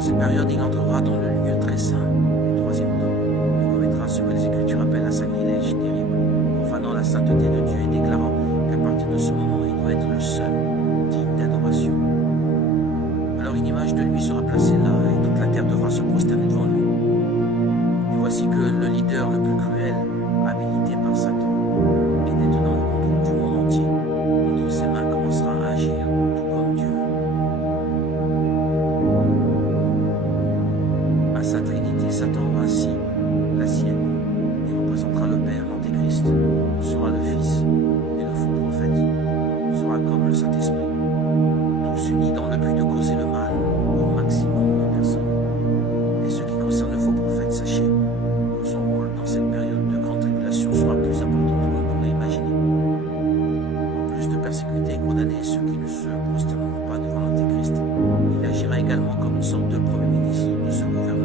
Pendant cette période, il entrera dans le lieu très saint du troisième temps. Il commettra ce que les Écritures appellent un sacrilège terrible, profanant la sainteté de Dieu et déclarant qu'à partir de ce moment, il doit être le seul digne d'adoration. Alors une image de lui sera placée là et toute la terre devra se prosterner devant lui. Et voici que le leader le plus cruel, habilité par Satan et détenant le contrôle du monde entier, entre ses mains commencera à agir tout comme Dieu. À sa trinité, Satan aura assis la sienne et représentera le Père, l'Antéchrist, sera le Fils et le faux prophète, sera comme le Saint-Esprit, tous unis dans le but de causer le mal au maximum de personnes. Et ce qui concerne le faux prophète, sachez que son rôle dans cette période de grande tribulation sera plus important que vous pourrez imaginer. En plus de persécuter et condamner ceux qui ne se prosterneront pas devant l'Antéchrist, il agira également comme une sorte de premier ministre de ce gouvernement.